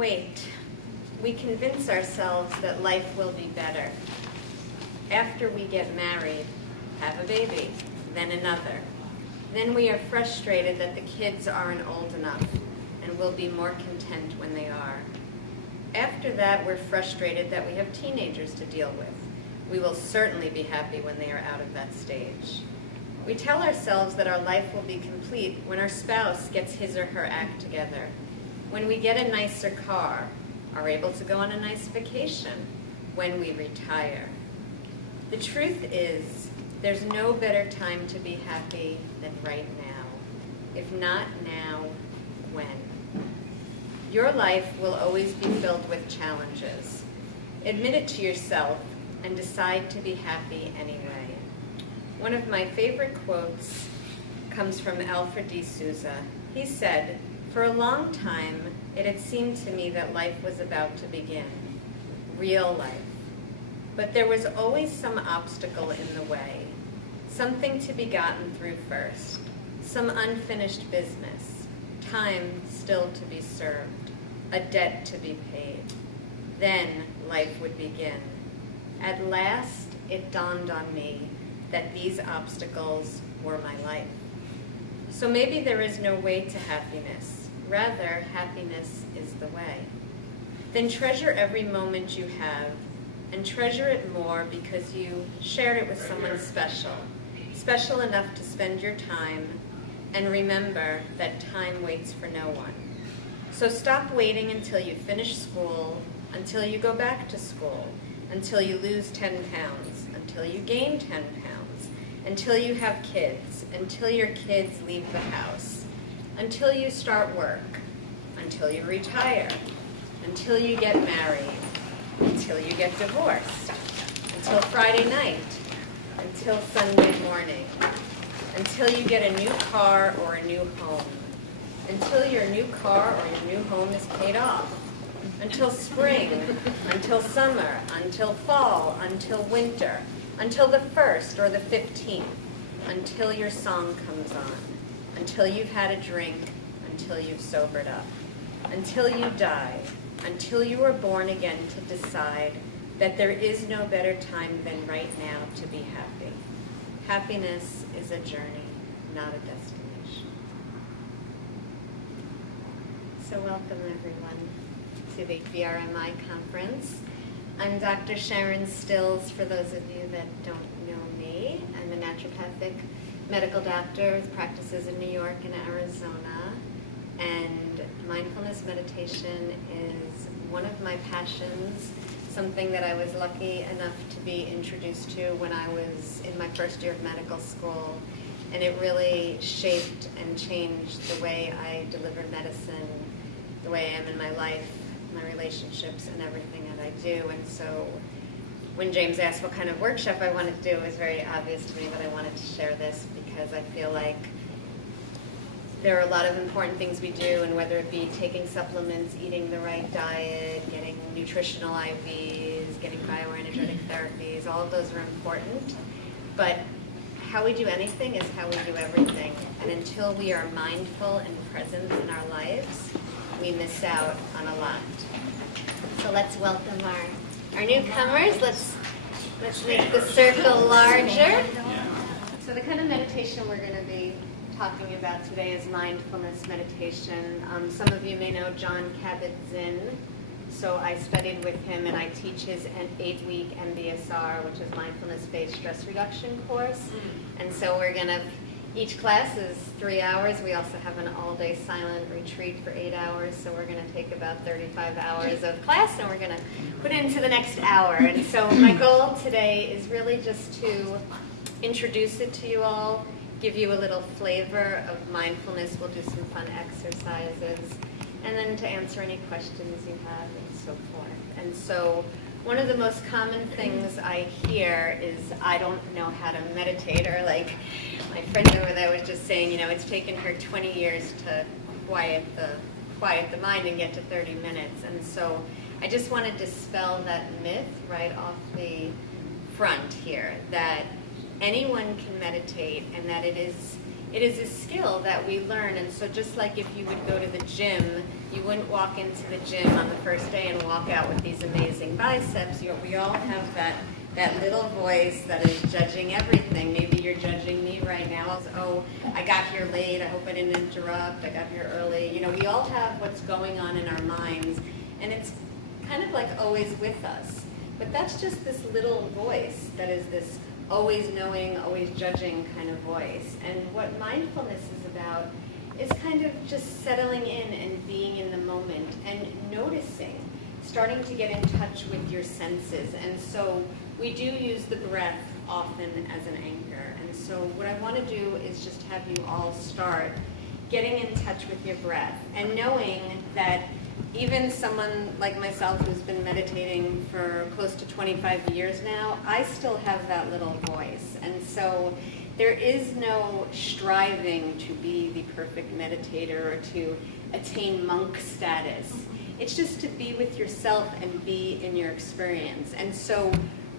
wait. We convince ourselves that life will be better. After we get married, have a baby, then another. Then we are frustrated that the kids aren't old enough and will be more content when they are. After that, we're frustrated that we have teenagers to deal with. We will certainly be happy when they are out of that stage. We tell ourselves that our life will be complete when our spouse gets his or her act together, when we get a nicer car, are able to go on a nice vacation, when we retire. The truth is, there's no better time to be happy than right now. If not now, when? Your life will always be filled with challenges. Admit it to yourself and decide to be happy anyway. One of my favorite quotes comes from Alfred D. Souza. He said, "For a long time, it had seemed to me that life was about to begin, real life. But there was always some obstacle in the way, something to be gotten through first, some unfinished business, time still to be served, a debt to be paid. Then life would begin. At last, it dawned on me that these obstacles were my life. So maybe there is no way to happiness. Rather, happiness is the way. Then treasure every moment you have, and treasure it more because you shared it with someone special, special enough to spend your time, and remember that time waits for no one. So stop waiting until you finish school, until you go back to school, until you lose 10 pounds, until you gain 10 pounds, until you have kids, until your kids leave the house, until you start work, until you retire, until you get married, until you get divorced, until Friday night, until Sunday morning, until you get a new car or a new home, until your new car or your new home is paid off, until spring, until summer, until fall, until winter, until the 1st or the 15th, until your song comes on, until you've had a drink, until you've sobered up, until you die, until you are born again to decide that there is no better time than right now to be happy. Happiness is a journey, not a destination. So welcome everyone to the BRMI conference. I'm Dr. Sharon Stills, for those of you that don't know me. I'm a naturopathic medical doctor with practices in New York and Arizona. And mindfulness meditation is one of my passions, something that I was lucky enough to be introduced to when I was in my first year of medical school. And it really shaped and changed the way I deliver medicine, the way I am in my life, my relationships, and everything that I do. And so when James asked what kind of workshop I wanted to do, it was very obvious to me that I wanted to share this because I feel like there are a lot of important things we do, and whether it be taking supplements, eating the right diet, getting nutritional IVs, getting bioenergetic therapies, all of those are important. But how we do anything is how we do everything. And until we are mindful and present in our lives, we miss out on a lot. So let's welcome our newcomers. Let's make the circle larger. So the kind of meditation we're going to be talking about today is mindfulness meditation. Some of you may know John Kabat-Zinn. So I studied with him, and I teach his 8-week MBSR, which is Mindfulness Based Stress Reduction course. And so we're going to, each class is 3 hours. We also have an all-day silent retreat for 8 hours. So we're going to take about 35 hours of class, and we're going to put it into the next hour. And so my goal today is really just to introduce it to you all, give you a little flavor of mindfulness. We'll do some fun exercises, and then to answer any questions you have and so forth. And so one of the most common things I hear is, I don't know how to meditate, or like my friend over there was just saying, it's taken her 20 years to quiet the mind and get to 30 minutes. And so I just want to dispel that myth right off the front here, that anyone can meditate, and that it is it is a skill that we learn. And so just like if you would go to the gym, you wouldn't walk into the gym on the first day and walk out with these amazing biceps. We all have that little voice that is judging everything. Maybe you're judging me right now. Oh, I got here late. I hope I didn't interrupt. I got here early. You know, we all have what's going on in our minds, and it's kind of like always with us. But that's just this little voice that is this always knowing, always judging kind of voice. And what mindfulness is about is kind of just settling in and being in the moment and noticing, starting to get in touch with your senses. And so we do use the breath often as an anchor. And so what I want to do is just have you all start getting in touch with your breath and knowing that even someone like myself who's been meditating for close to 25 years now, I still have that little voice. And so there is no striving to be the perfect meditator or to attain monk status. It's just to be with yourself and be in your experience. And so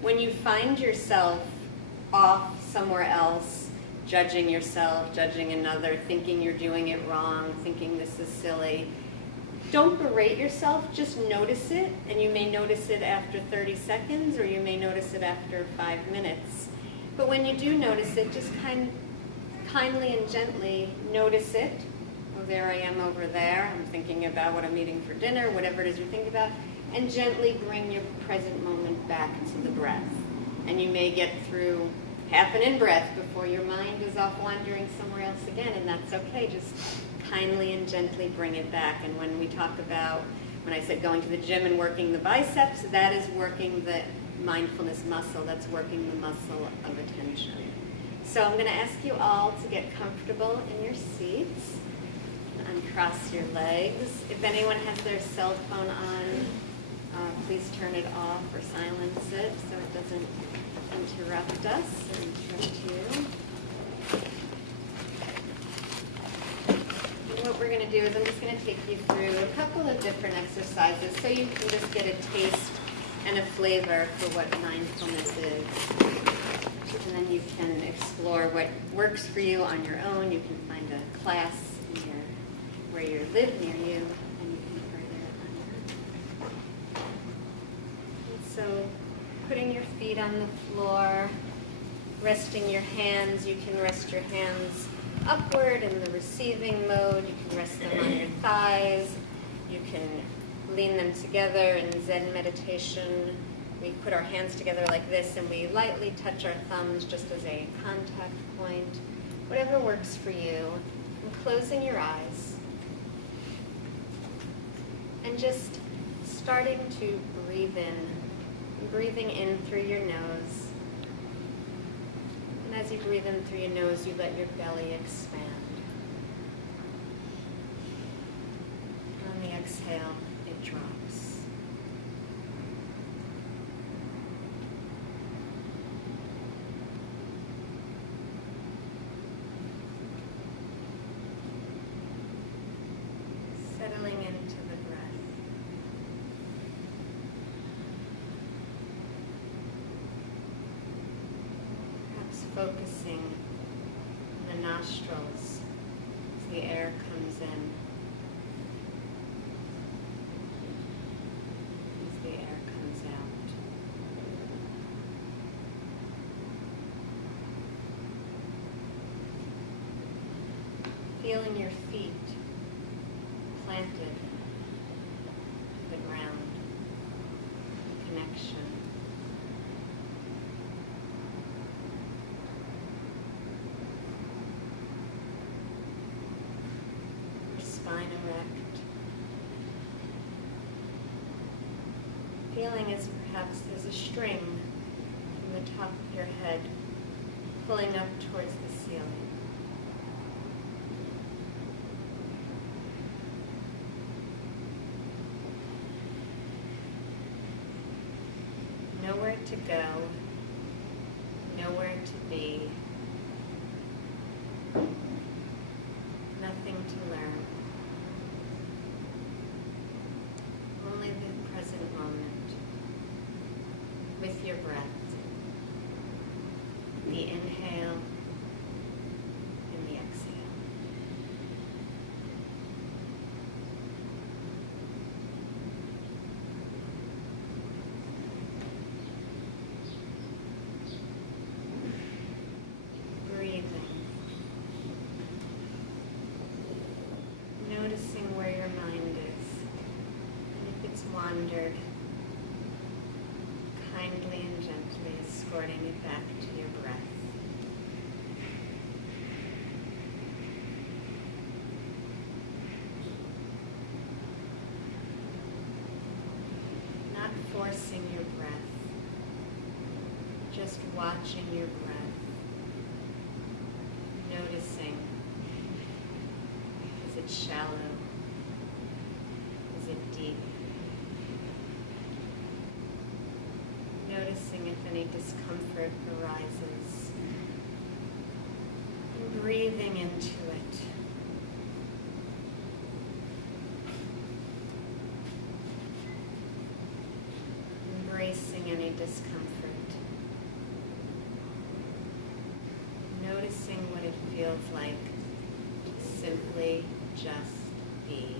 when you find yourself off somewhere else, judging yourself, judging another, thinking you're doing it wrong, thinking this is silly, don't berate yourself, just notice it, and you may notice it after 30 seconds or you may notice it after 5 minutes. But when you do notice it, just kindly and gently notice it. Oh, there I am over there. I'm thinking about what I'm eating for dinner, whatever it is you're thinking about, and gently bring your present moment back to the breath. And you may get through half an in-breath before your mind is off wandering somewhere else again, and that's okay. Just kindly and gently bring it back. And when we talk about, when I said going to the gym and working the biceps, that is working the mindfulness muscle. That's working the muscle of attention. So I'm going to ask you all to get comfortable in your seats. Uncross your legs. If anyone has their cell phone on, please turn it off or silence it so it doesn't interrupt us or interrupt you. And what we're going to do is I'm just going to take you through a couple of different exercises so you can just get a taste and a flavor for what mindfulness is. And then you can explore what works for you on your own. You can find a class where you live near you, and you can further it on your own. And so putting your feet on the floor, resting your hands. You can rest your hands upward in the receiving mode. You can rest them on your thighs. You can lean them together in Zen meditation. We put our hands together like this and we lightly touch our thumbs just as a contact point. Whatever works for you. And closing your eyes. And just starting to breathe in. Breathing in through your nose. And as you breathe in through your nose, you let your belly expand. And on the exhale, it drops. Settling into the breath. Perhaps focusing on the nostrils as the air comes in. As the air comes out. Feeling your feet planted to the ground, connection. Your spine erect. Feeling as perhaps there's a string from the top of your head pulling up towards the ceiling. Nowhere to go, nowhere to be, nothing to learn, only the present moment with your breath, the inhale and the exhale. wandered, kindly and gently escorting it back to your breath. Not forcing your breath, just watching your breath, noticing, is it shallow, is it deep? Noticing if any discomfort arises, and breathing into it. Embracing any discomfort. Noticing what it feels like to simply just be.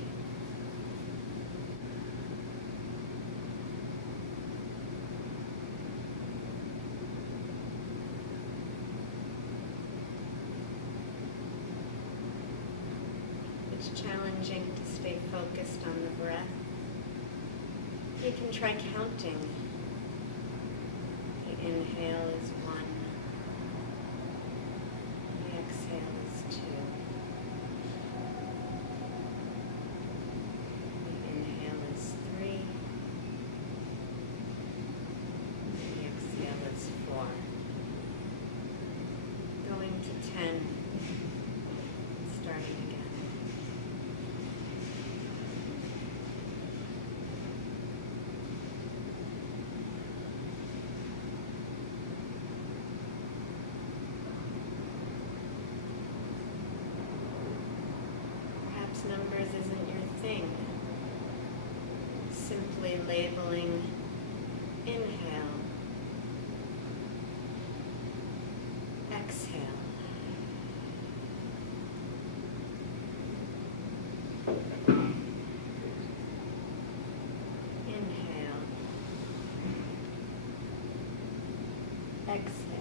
It's challenging to stay focused on the breath. You can try counting. The inhale is 1. The exhale is 2. The inhale is 3. The exhale is 4. Going to 10. Starting again. Numbers isn't your thing. Simply labeling inhale, exhale. Inhale, exhale.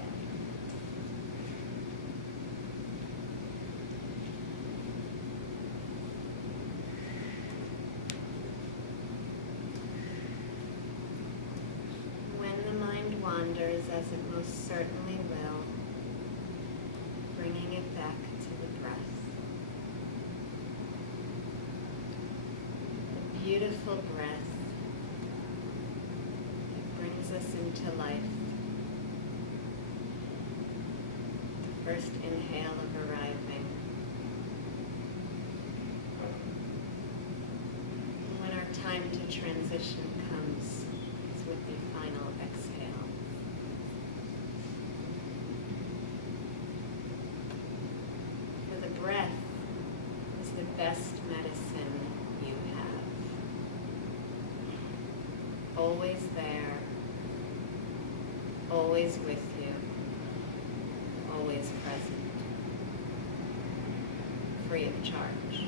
Wanders, as it most certainly will, bringing it back to the breath. A beautiful breath that brings us into life. The first inhale of arriving. And when our time to transition comes, it's with the final exhale. Breath is the best medicine you have. Always there, always with you, always present, free of charge.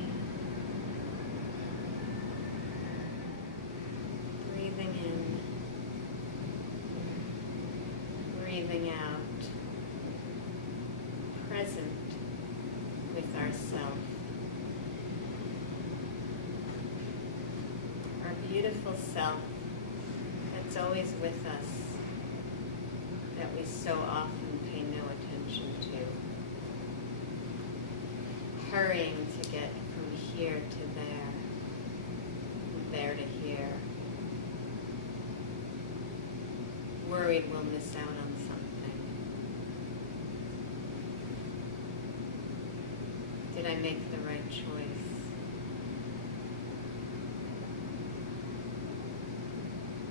Breathing in, breathing out, present with ourselves. Our beautiful self that's always with us, that we so often pay no attention to. Hurrying to get from here to there, from there to here. Worried we'll miss out on something. Did I make the right choice?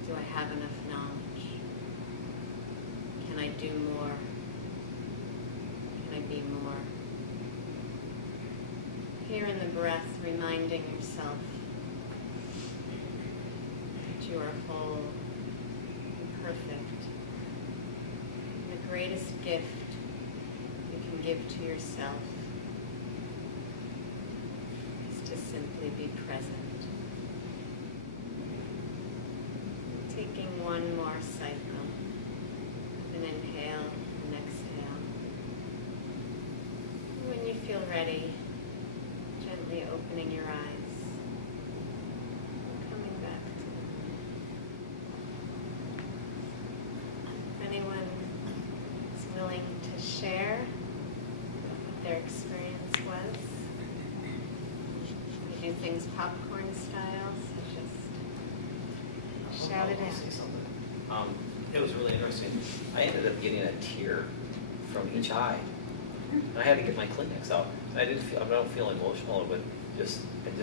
Do I have enough knowledge? Can I do more? Can I be more? Here in the breath, reminding yourself that you are whole and perfect. And the greatest gift you can give to yourself to simply be present. Taking one more cycle, an inhale and exhale. When you feel ready, gently opening your eyes, coming back to them. popcorn style, so just shout it I'll out. say something. It was really interesting. I ended up getting a tear from each eye. And I had to get my Kleenex out. I don't feel emotional, but just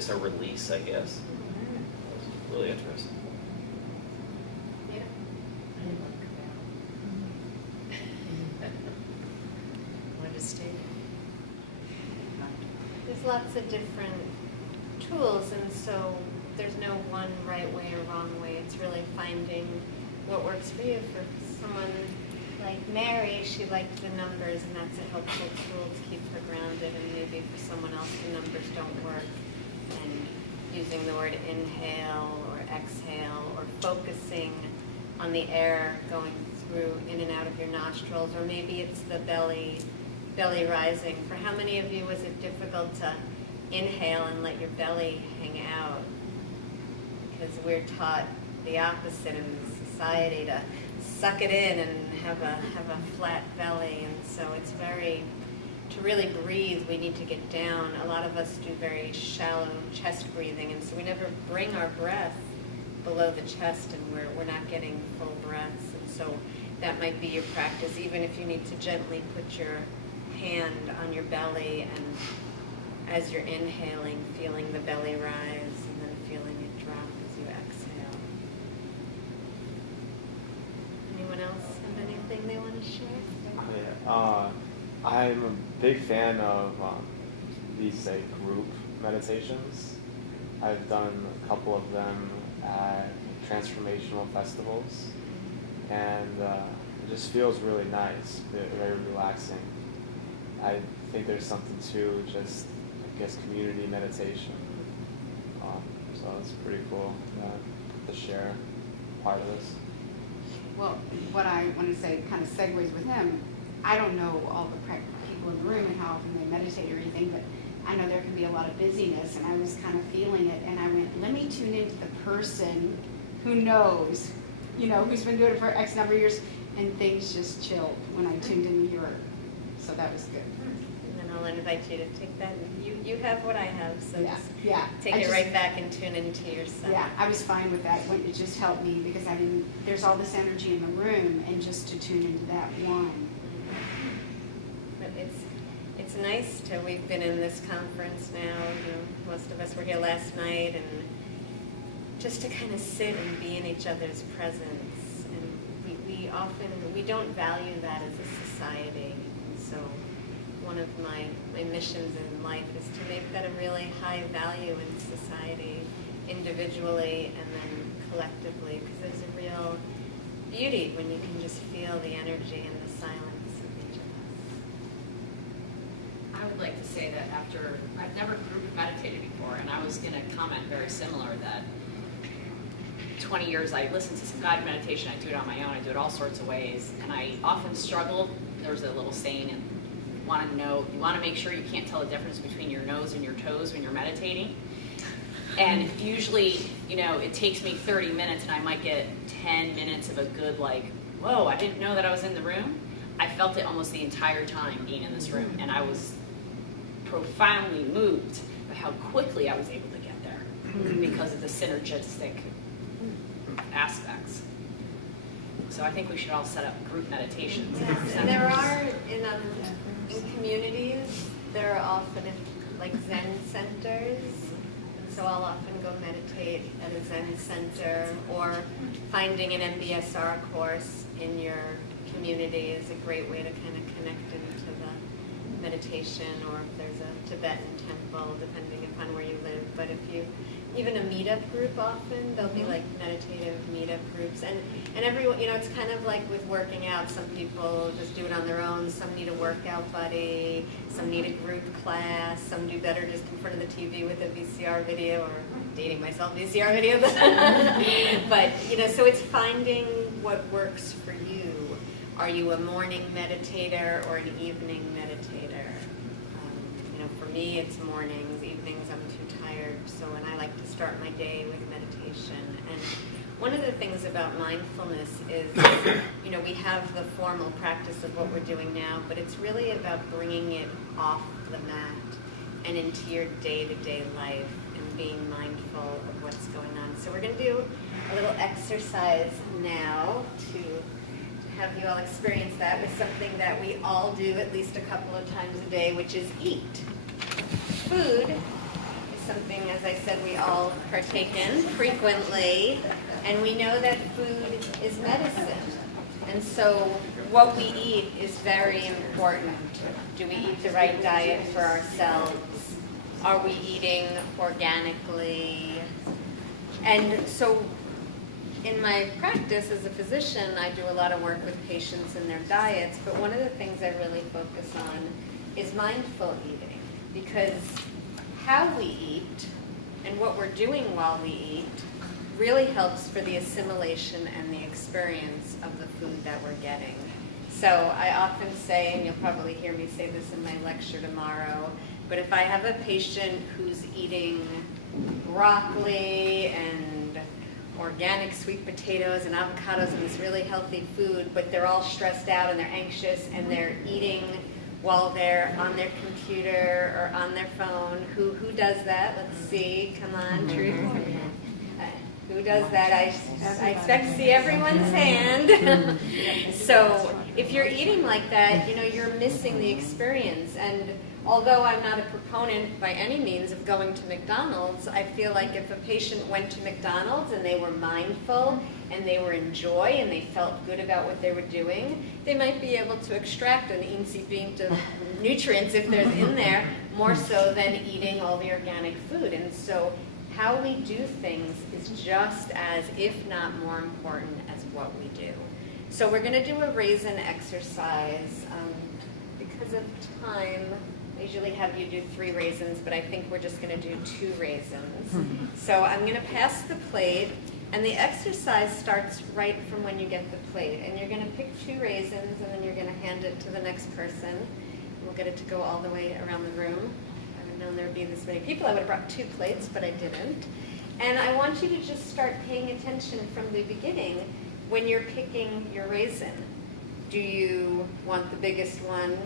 a release, I guess. It was really interesting. Yeah. Want to stay? There's lots of different tools, and so there's no one right way or wrong way. It's really finding what works for you. For someone like Mary, she liked the numbers, and that's a helpful tool to keep her grounded. And maybe for someone else, the numbers don't work. And using the word inhale or exhale, or focusing on the air going through in and out of your nostrils, or maybe it's the belly rising. For how many of you was it difficult to inhale and let your belly hang out? Because we're taught the opposite in society, to suck it in and have a flat belly, and so it's to really breathe, we need to get down. A lot of us do very shallow chest breathing, and so we never bring our breath below the chest, and we're not getting full breaths. And so that might be your practice, even if you need to gently put your hand on your belly, and as you're inhaling, feeling the belly rise, and then feeling it drop as you exhale. Anyone else have anything they want to share? I'm a big fan of these group meditations. I've done a couple of them at transformational festivals, and it just feels really nice, very relaxing. I think there's something to just, I guess, community meditation. So it's pretty cool to share part of this. Well, what I want to say kind of segues with him. I don't know all the people in the room and how often they meditate or anything, but I know there can be a lot of busyness, and I was kind of feeling it, and I went, let me tune into the person who knows, who's been doing it for X number of years, and things just chilled when I tuned into your, so that was good. And then I'll invite you to take that. You have what I have, so Yeah, just yeah. take it right back and tune into yourself. Yeah, I was fine with that. It just helped me because there's all this energy in the room, and just to tune into that one. But it's nice we've been in this conference now, most of us were here last night, and just to kind of sit and be in each other's presence. And we don't value that as a society. And so one of my missions in life is to make that a really high value in society, individually and then collectively, because there's a real beauty when you can just feel the energy and the silence of each of us. I would like to say that I've never group meditated before, and I was going to comment very similar that 20 years I listened to some guided meditation, I do it on my own, I do it all sorts of ways, and I often struggled. There's a little saying, and you want to make sure you can't tell the difference between your nose and your toes when you're meditating. And usually, it takes me 30 minutes, and I might get 10 minutes of a good, whoa, I didn't know that I was in the room. I felt it almost the entire time being in this room, and I was profoundly moved by how quickly I was able to get there because of the synergistic aspects. So I think we should all set up group meditations. Yes, and there are in communities, there are often Zen centers. So I'll often go meditate at a Zen center, or finding an MBSR course in your community is a great way to kind of connect into the meditation, or if there's a Tibetan temple, depending upon where you live. But even a meetup group, often there'll be meditative meetup groups, and everyone, it's kind of like with working out. Some people just do it on their own. Some need a workout buddy. Some need a group class. Some do better just in front of the TV with a VCR video, or dating myself, VCR video. But so it's finding what works for you. Are you a morning meditator or an evening meditator? For me, it's mornings. Evenings, I'm too tired. And I like to start my day with meditation. And one of the things about mindfulness is, we have the formal practice of what we're doing now, but it's really about bringing it off the mat and into your day-to-day life, and being mindful of what's going on. So we're going to do a little exercise now to have you all experience that with something that we all do at least a couple of times a day, which is eat. Food is something, as I said, we all partake in frequently, and we know that food is medicine. And so what we eat is very important. Do we eat the right diet for ourselves? Are we eating organically? And so in my practice as a physician, I do a lot of work with patients and their diets, but one of the things I really focus on is mindful eating, because how we eat and what we're doing while we eat really helps for the assimilation and the experience of the food that we're getting. So I often say, and you'll probably hear me say this in my lecture tomorrow, but if I have a patient who's eating broccoli and organic sweet potatoes and avocados and this really healthy food, but they're all stressed out and they're anxious and they're eating while they're on their computer or on their phone, who does that? Let's see, come on, Truth. Who does that? I expect to see everyone's hand. So if you're eating like that, you're missing the experience. And although I'm not a proponent by any means of going to McDonald's, I feel like if a patient went to McDonald's and they were mindful and they were in joy and they felt good about what they were doing, they might be able to extract an incipient of nutrients if there's in there, more so than eating all the organic food. And so how we do things is just as, if not more important, as what we do. So we're going to do a raisin exercise. Because of time, I usually have you do 3 raisins, but I think we're just going to do 2 raisins. So I'm going to pass the plate, and the exercise starts right from when you get the plate. And you're going to pick 2 raisins, and then you're going to hand it to the next person. We'll get it to go all the way around the room. Known there would be this many people. I would have brought 2 plates, but I didn't. And I want you to just start paying attention from the beginning when you're picking your raisin. Do you want the biggest one?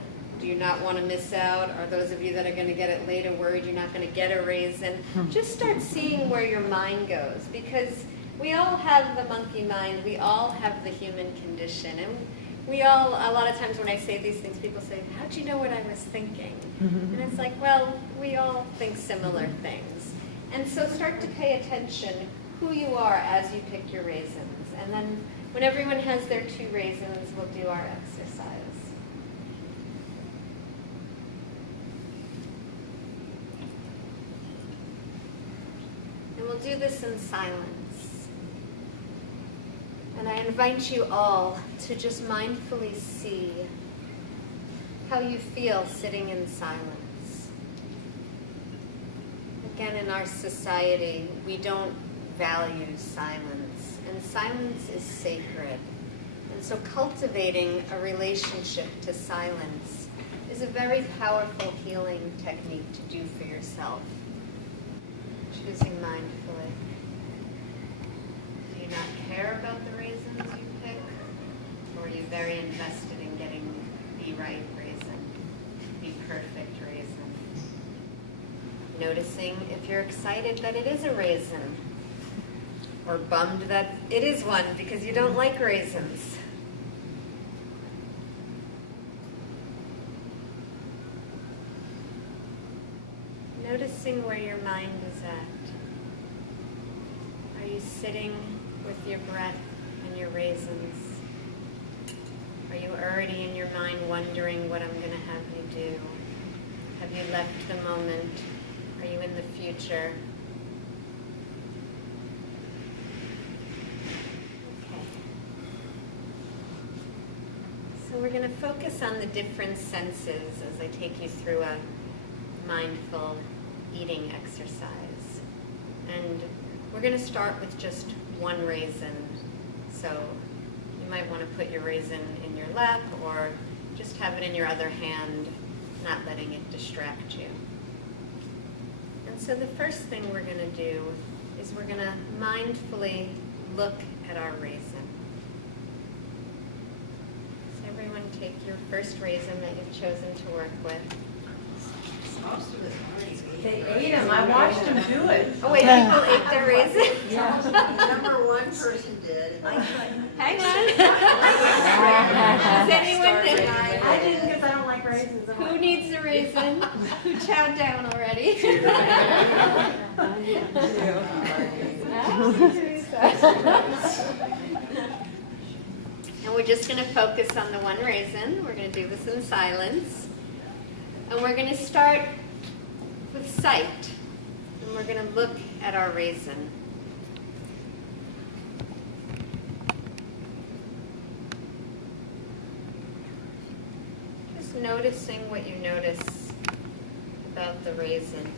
Do you not want to miss out? Are those of you that are going to get it later worried you're not going to get a raisin? Just start seeing where your mind goes, because we all have the monkey mind. We all have the human condition. And we all, a lot of times when I say these things, people say, how'd you know what I was thinking? And it's like, well, we all think similar things. And so start to pay attention who you are as you pick your raisins. And then when everyone has their 2 raisins, we'll do our exercise. And we'll do this in silence. And I invite you all to just mindfully see how you feel sitting in silence. Again, in our society, we don't value silence, and silence is sacred. And so cultivating a relationship to silence is a very powerful healing technique to do for yourself. Choosing mindfully. Do you not care about the raisins you pick? Or are you very invested in getting the right raisin, the perfect raisin? Noticing if you're excited that it is a raisin, or bummed that it is one because you don't like raisins. Noticing where your mind is at. Are you sitting with your breath and your raisins? Are you already in your mind wondering what I'm going to have you do? Have you left the moment? Are you in the future? Okay. So we're going to focus on the different senses as I take you through a mindful eating exercise. And we're going to start with just 1 raisin. So you might want to put your raisin in your lap or just have it in your other hand, not letting it distract you. And so the first thing we're going to do is we're going to mindfully look at our raisin. So everyone take your first raisin that you've chosen to work with. Most of us They ate them. I watched them do it. Oh, wait, people ate their raisin? Number one person did. I couldn't. Hang on. Does anyone, I didn't because I don't like raisins. who needs a raisin? Who chowed down already? And we're just going to focus on the one raisin. We're going to do this in silence. And we're going to start with sight. And we're going to look at our raisin. Just noticing what you notice about the raisin.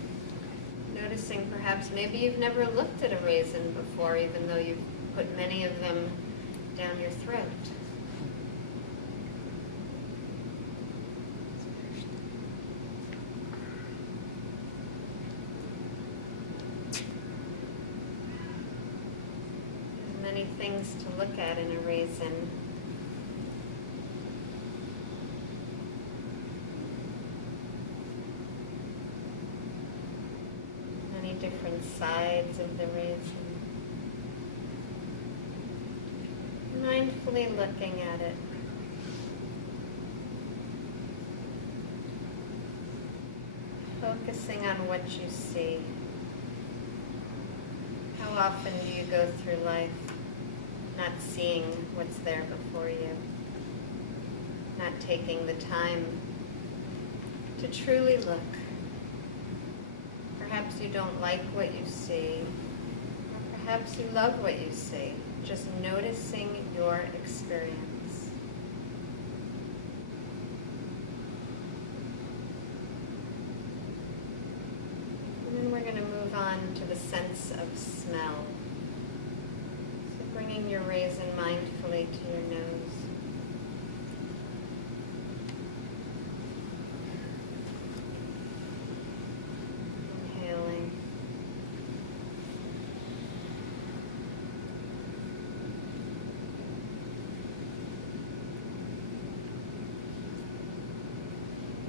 Noticing perhaps maybe you've never looked at a raisin before, even though you've put many of them down your throat. There's many things to look at in a raisin. Many different sides of the raisin. Mindfully looking at it. Focusing on what you see. How often do you go through life not seeing what's there before you? Not taking the time to truly look. Perhaps you don't like what you see, or perhaps you love what you see. Just noticing your experience. And then we're going to move on to the sense of smell. So bringing your raisin mindfully to your nose. Inhaling.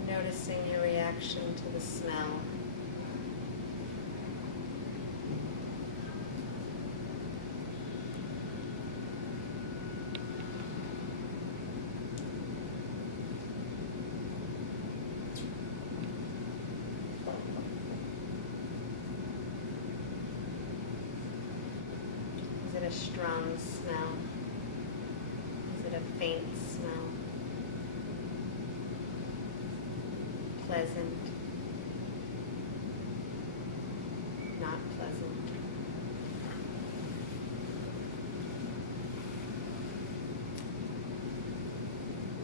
Noticing your reaction to the smell. Is it a strong smell? Is it a faint smell? Pleasant, not pleasant.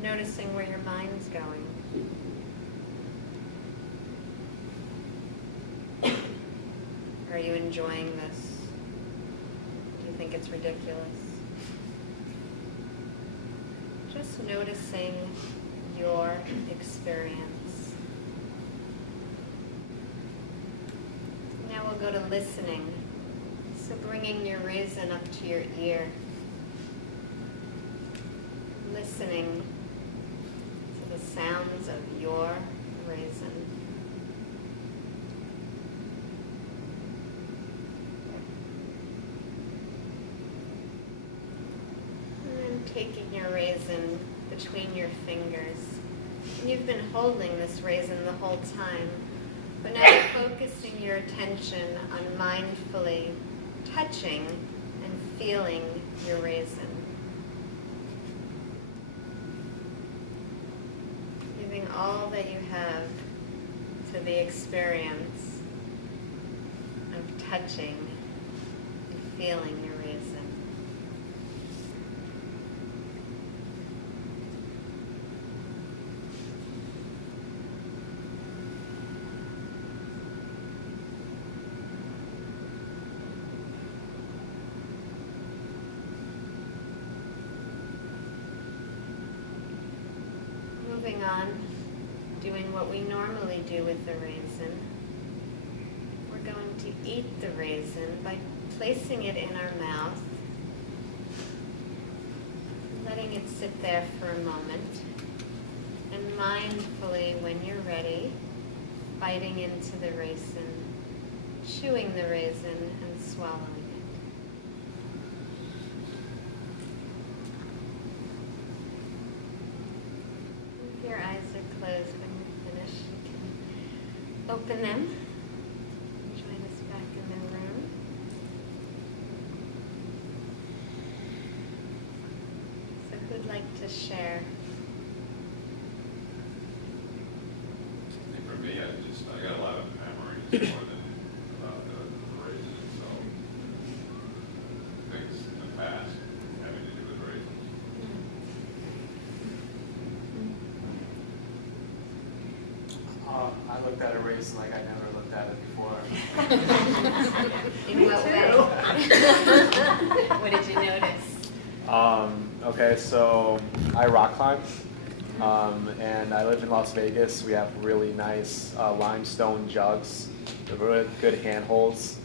Noticing where your mind's going. Are you enjoying this? Do you think it's ridiculous? Just noticing your experience. Now we'll go to listening. So bringing your raisin up to your ear. Listening to the sounds of your raisin. And taking your raisin between your fingers. And you've been holding this raisin the whole time. But now you're focusing your attention on mindfully touching and feeling your raisin. Giving all that you have to the experience of touching and feeling your raisin. Moving on, doing what we normally do with the raisin. We're going to eat the raisin by placing it in our mouth, letting it sit there for a moment, and mindfully, when you're ready, biting into the raisin, chewing the raisin, and swallowing it. If your eyes are closed when you're finished, you can open them. Join us back in the room. So who'd like to share? For me, I got a lot of memories more than about the raisins itself. Things in the past having to do with raisins. I looked at a raisin like I never looked at it before. In what way? What did you notice? Okay, so I rock climb, and I live in Las Vegas. We have really nice limestone jugs, really good handholds.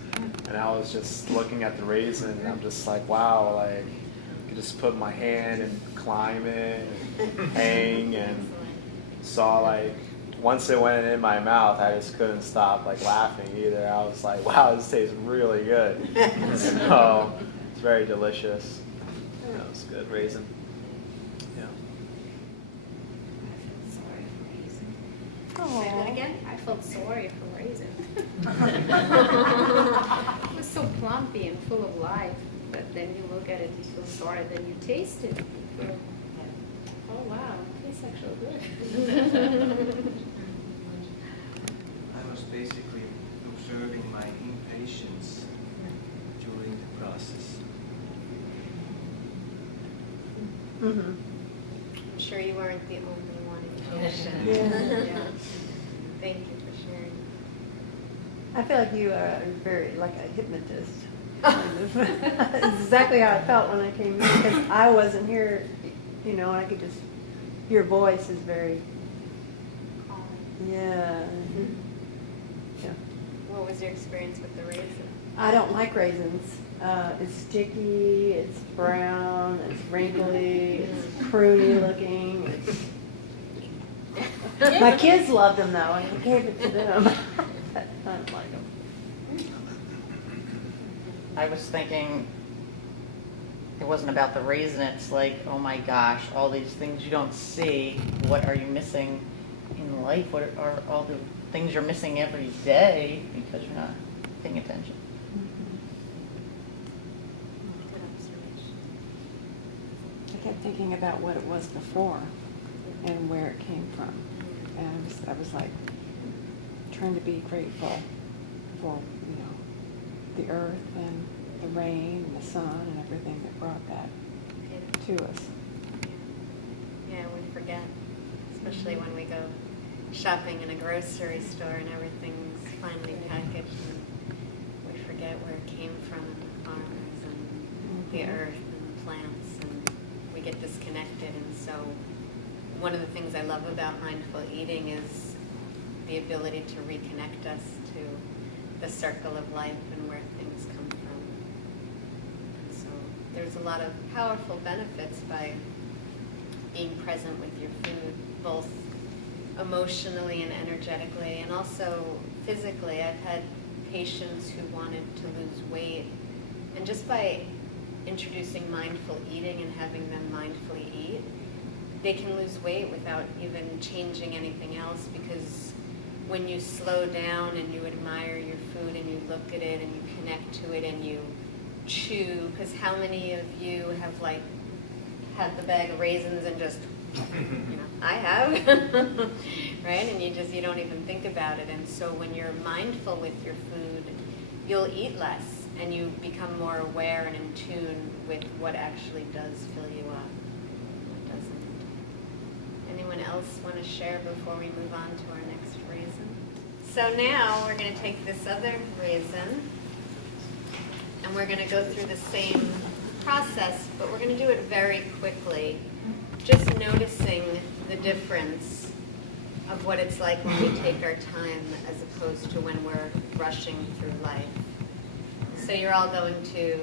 And I was just looking at the raisin, and I'm just like, wow, like I could just put my hand and climb it, and hang, and saw like once it went in my mouth, I just couldn't stop like laughing either. I was like, wow, this tastes really good. So it's very delicious. That was good raisin. Yeah. Say that again? I felt sorry for raisin. It was so plumpy and full of life, but then you look at it, you feel sorry, then you taste it. You feel, oh wow, it tastes actually good. I was basically observing my impatience during the process. I'm sure you weren't the only one impatient. Yeah. Thank you for sharing. I feel like you are very like a hypnotist. It's exactly how I felt when I came in because I wasn't here, you know, and I could just, your voice is very, yeah. Yeah. What was your experience with the raisin? I don't like raisins. It's sticky, it's brown, it's wrinkly, it's pruny looking. My kids loved them though, and I gave it to them. I don't like them. I was thinking it wasn't about the raisin. It's like, oh my gosh, all these things you don't see. What are you missing in life? What are all the things you're missing every day because you're not paying attention? Good observation. I kept thinking about what it was before and where it came from. And I was like trying to be grateful for, you know, the earth and the rain and the sun and everything that brought that to us. Yeah, we forget, especially when we go shopping in a grocery store and everything's finely packaged and we forget where it came from and the farmers and the earth and the plants and we get disconnected. And so one of the things I love about mindful eating is the ability to reconnect us to the circle of life and where things come from. And so there's a lot of powerful benefits by being present with your food, both emotionally and energetically, and also physically. I've had patients who wanted to lose weight, and just by introducing mindful eating and having them mindfully eat, they can lose weight without even changing anything else, because when you slow down and you admire your food and you look at it and you connect to it and you chew, because how many of you have like had the bag of raisins and just, you know, I have, right? And you don't even think about it. And so when you're mindful with your food, you'll eat less and you become more aware and in tune with what actually does fill you up, what doesn't. Anyone else want to share before we move on to our next raisin? So now we're going to take this other raisin and we're going to go through the same process, but we're going to do it very quickly, just noticing the difference of what it's like when we take our time as opposed to when we're rushing through life. So you're all going to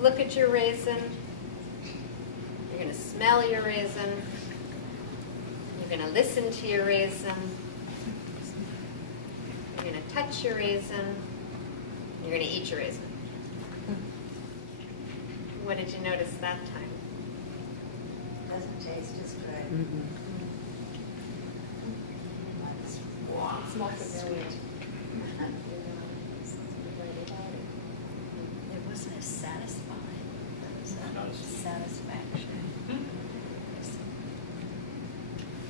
look at your raisin, you're going to smell your raisin, you're going to listen to your raisin, You're going to touch your raisin. You're going to eat your raisin. What did you notice that time? Doesn't taste as good. It's not familiar. It wasn't as satisfying. It was a satisfaction.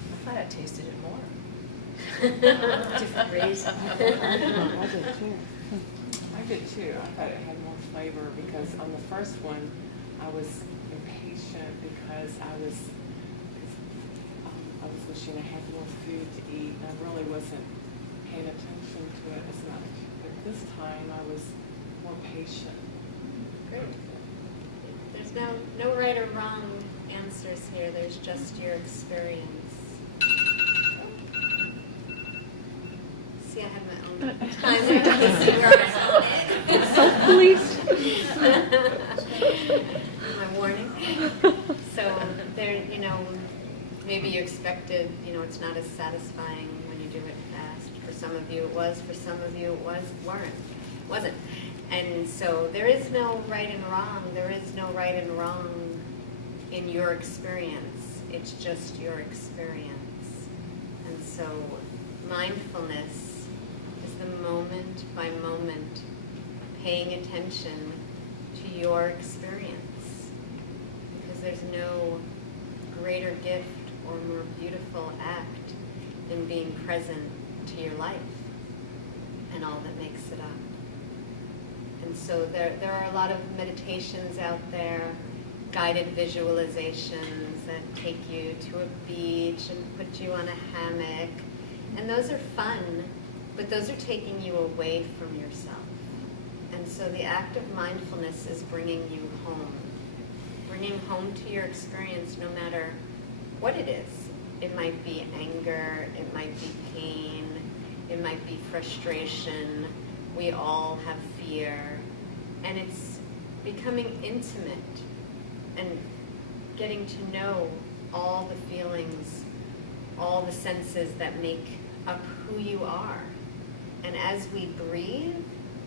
I thought I tasted it more. Different raisin. I did too. I did too. I thought it had more flavor because on the first one, I was impatient because I was wishing I had more food to eat. And I really wasn't paying attention to it as much. But this time, I was more patient. Great. There's no right or wrong answers here. There's just your experience. See, I have my own timer. You see where I'm So pleased. my warning. So there, maybe you expected, it's not as satisfying when you do it fast. For some of you it was. For some of you it wasn't. And so there is no right and wrong. There is no right and wrong in your experience. It's just your experience. And so mindfulness is the moment by moment paying attention to your experience. Because there's no greater gift or more beautiful act than being present to your life and all that makes it up. And so there are a lot of meditations out there, guided visualizations that take you to a beach and put you on a hammock. And those are fun, but those are taking you away from yourself. And so the act of mindfulness is bringing you home to your experience no matter what it is. It might be anger, it might be pain, it might be frustration. We all have fear. And it's becoming intimate and getting to know all the feelings, all the senses that make up who you are. And as we breathe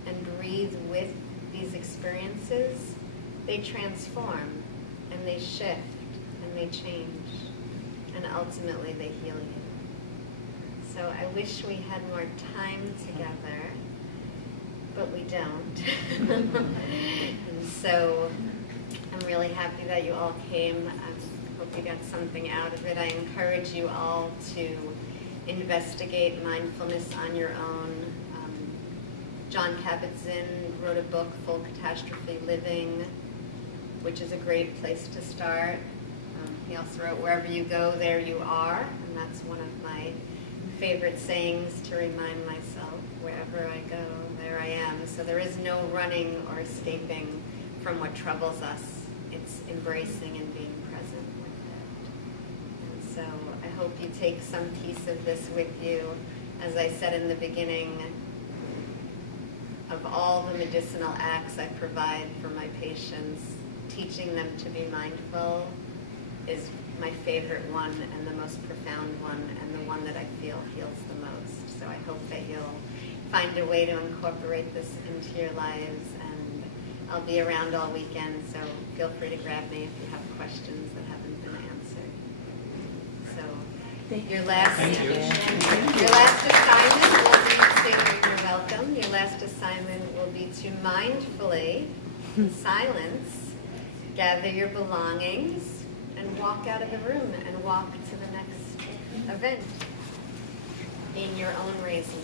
and breathe with these experiences, they transform and they shift and they change. And ultimately they heal you. So I wish we had more time together, but we don't. And so I'm really happy that you all came. I hope you got something out of it. I encourage you all to investigate mindfulness on your own. John Kabat-Zinn wrote a book, Full Catastrophe Living, which is a great place to start. He also wrote, wherever you go, there you are. And that's one of my favorite sayings to remind myself, wherever I go, there I am. So there is no running or escaping from what troubles us. It's embracing and being present with it. And so I hope you take some piece of this with you. As I said in the beginning, of all the medicinal acts I provide for my patients, teaching them to be mindful is my favorite one and the most profound one and the one that I feel heals the most. So I hope that you'll find a way to incorporate this into your lives, and I'll be around all weekend, so feel free to grab me if you have questions that haven't been answered. So your last assignment will be to, you're welcome, your last assignment will be to mindfully, in silence, gather your belongings and walk out of the room and walk to the next event in your own raisin.